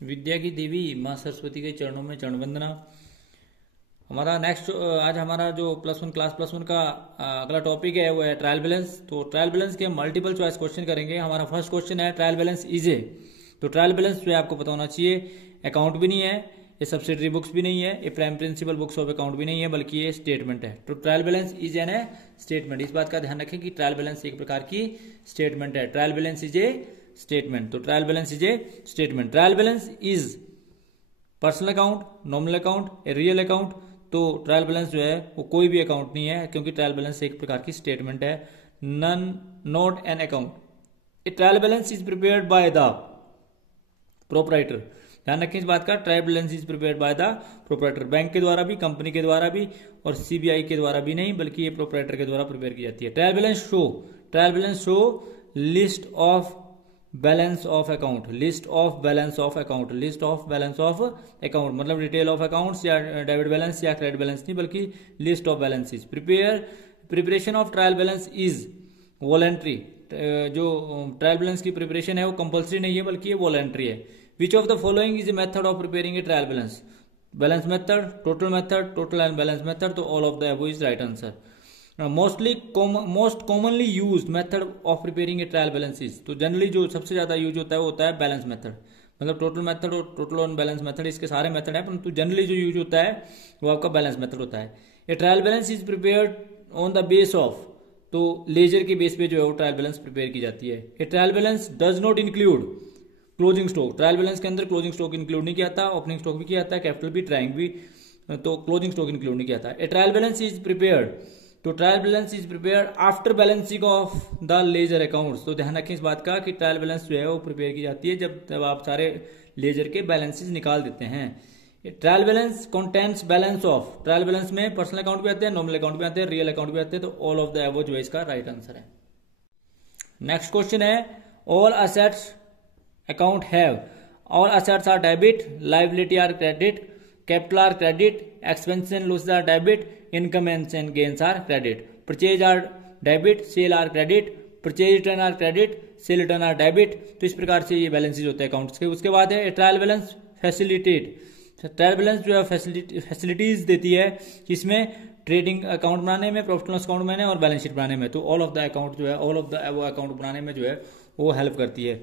विद्या की देवी माँ सरस्वती के चरणों में चरण वंदना। हमारा नेक्स्ट आज हमारा जो क्लास +1 का अगला टॉपिक है वो है ट्रायल बैलेंस। तो ट्रायल बैलेंस के मल्टीपल चॉइस क्वेश्चन करेंगे। हमारा फर्स्ट क्वेश्चन है ट्रायल बैलेंस इज ए। तो ट्रायल बैलेंस जो है आपको पता होना चाहिए, अकाउंट भी नहीं है, ये सब्सिडरी बुक्स भी नहीं है, ये prime principle books of account भी नहीं है, बल्कि ये स्टेटमेंट है। तो trial balance is an a statement. इस बात का ध्यान रखें कि ट्रायल बैलेंस एक प्रकार की स्टेटमेंट है। Trial balance is a statement. तो trial balance is a statement. Trial balance is personal account, nominal account, a real account. तो ट्रायल बैलेंस जो है वो कोई भी अकाउंट नहीं है, क्योंकि ट्रायल बैलेंस एक प्रकार की स्टेटमेंट है। None not an account. A trial balance is prepared by the proprietor. ध्यान रखें इस बात का, trial balance is prepared by the proprietor. Bank के द्वारा भी, कंपनी के द्वारा भी और सीबीआई के द्वारा भी नहीं, बल्कि ये प्रोपराइटर के द्वारा प्रिपेयर की जाती है। Trial balance show list of balance of account. List of balance of account. List of balance of account मतलब डिटेल ऑफ अकाउंट्स या डेबिट बैलेंस या क्रेडिट बैलेंस नहीं, बल्कि list of balances. Preparation of trial balance is voluntary. जो trial balance की preparation है वो compulsory नहीं है, बल्कि ये वॉलेंट्री है। Which of the following is a method of preparing a trial balance? Balance method, total and balance method. तो all of the above is right answer. Most commonly used method of preparing a trial balances. तो generally जो सबसे ज्यादा use होता है वो होता है बैलेंस मेथड। मतलब टोटल मेथड और टोटल और बैलेंस मेथड, इसके सारे मेथड है, परंतु जनरली जो यूज होता है वो आपका बैलेंस मेथड होता है। ए trial balance is prepared on the base of. तो लेजर के बेस पे जो है वो ट्रायल बैलेंस प्रिपेयर की जाती है। ए trial balance does not include closing stock. Trial balance के अंदर क्लोजिंग स्टॉक इंक्लूड नहीं किया था, ओपनिंग स्टॉक भी किया था, कैपिटल भी, ड्राइंग भी, तो क्लोजिंग स्टॉक इंक्लूड नहीं किया था। A trial balance is prepared. तो trial balance is prepared after balancing of the ledger accounts. तो ध्यान रखें इस बात का कि ट्रायल बैलेंस जो है वो प्रिपेयर की जाती है जब आप सारे लेजर के बैलेंसेस निकाल देते हैं। Trial balance contents balance of. Trial balance में पर्सनल अकाउंट भी आते हैं, नॉमिनल अकाउंट भी आते हैं, रियल अकाउंट भी आते हैं। तो ऑल ऑफ द अबव जो है इसका राइट आंसर है। नेक्स्ट क्वेश्चन है all assets account have. All assets are debit, liability are credit, capital are credit, expenses and losses are debit, income and gains are credit. Purchase are debit, sale are credit, purchase return are credit, sale return are debit. तो इस प्रकार से ये balances होते हैं accounts के। उसके बाद है trial balance facilitate. Trial balance जो है फैसिलिटीज देती है, जिसमें ट्रेडिंग अकाउंट बनाने में, प्रॉफिट लॉस अकाउंट बनाने और बैलेंस शीट बनाने में। तो ऑल ऑफ द अकाउंट जो है, ऑल ऑफ द अकाउंट बनाने में जो है वो हेल्प करती है।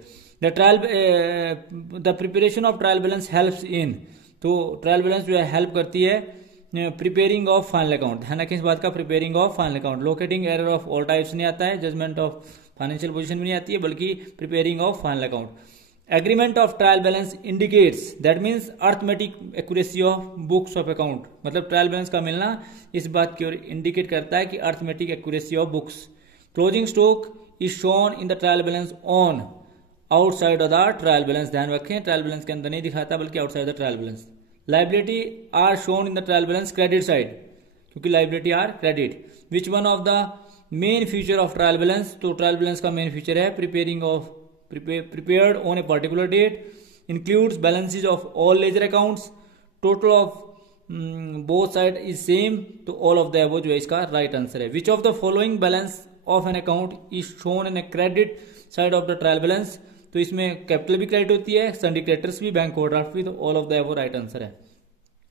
The preparation of trial balance helps in. तो ट्रायल बैलेंस जो है हेल्प करती है प्रिपेयरिंग ऑफ फाइनल अकाउंट। ध्यान रखें इस बात का, preparing of final account. Locating error of all types नहीं आता है, जजमेंट ऑफ फाइनेंशियल पोजीशन भी नहीं आती है, बल्कि preparing of final account. Agreement of trial balance indicates, that means arithmetic accuracy of books of account. मतलब ट्रायल बैलेंस का मिलना इस बात की ओर इंडिकेट करता है कि arithmetic accuracy of books. Closing stock is shown in the trial balance on outside of the trial balance. ध्यान रखें ट्रायल बैलेंस के अंदर नहीं दिखाता, बल्कि outside the trial balance. Liability are shown in the trial balance credit side, क्योंकि liability are credit. Which one of the main feature of trial balance? तो trial balance का मेन फीचर है prepared on a particular date, includes balances of all ledger accounts, total of both side is same। तो all of the above जो है इसका right answer है। Which of the following balance of an account is shown in a credit side of the trial balance? तो इसमें capital भी credit होती है, सन्डी क्रेडिटर्स भी, बैंक ओवरड्राफ्ट भी। तो all of the above right answer है।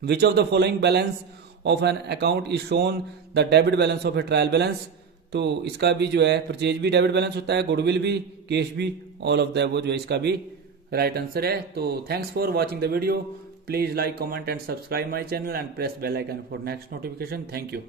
Which of the following balance of an account is shown the debit balance of a trial balance? तो इसका भी जो है परचेज भी डेबिट बैलेंस होता है, गुडविल भी, कैश भी, ऑल ऑफ द वो जो है इसका भी राइट आंसर है। तो thanks for watching the video. Please like, comment and subscribe my channel and press bell icon for next notification. Thank you.